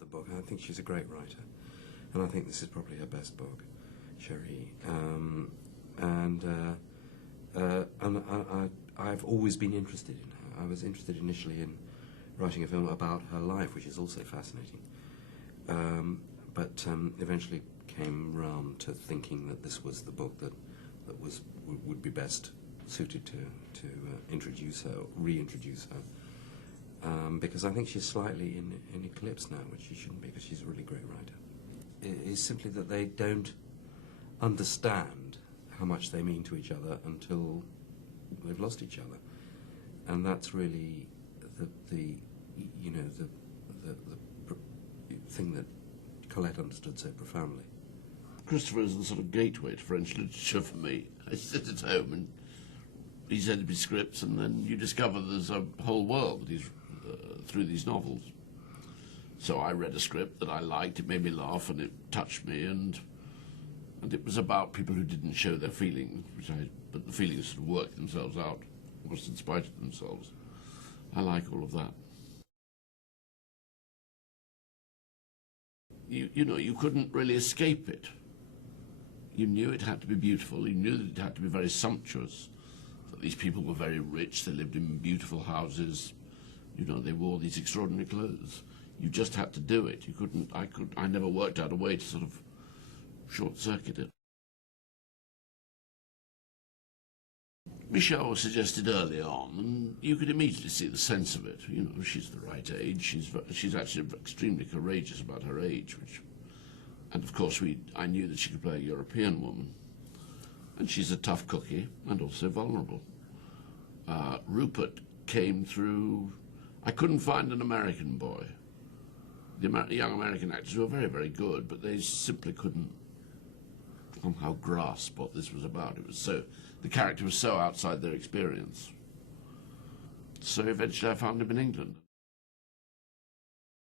the book. I think she's a great writer, and I think this is probably her best book, Cheri. I've always been interested in her. I was interested initially in writing a film about her life, which is also fascinating, but eventually came round to thinking that this was the book that would be best suited to introduce her, reintroduce her, because I think she's slightly in eclipse now, which she shouldn't be, because she's a really great writer. It is simply that they don't understand how much they mean to each other until they've lost each other, and that's really the thing that Colette understood so profoundly. Christopher is the sort of gateway to French literature for me. I sit at home and he sends me scripts, and then you discover there's a whole world through these novels. So I read a script that I liked, it made me laugh and it touched me, and it was about people who didn't show their feelings, but the feelings sort of worked themselves out, almost in spite of themselves. I like all of that. You know, you couldn't really escape it. You knew it had to be beautiful, you knew that it had to be very sumptuous, that these people were very rich, they lived in beautiful houses, you know, they wore these extraordinary clothes. You just had to do it. You couldn't, I never worked out a way to sort of short-circuit it. Michelle suggested early on, and you could immediately see the sense of it. You know, she's the right age. She's actually extremely courageous about her age, and of course I knew that she could play a European woman, and she's a tough cookie and also vulnerable. Rupert came through. I couldn't find an American boy. The young American actors were very, very good, but they simply couldn't somehow grasp what this was about. The character was so outside their experience. So eventually I found him in England.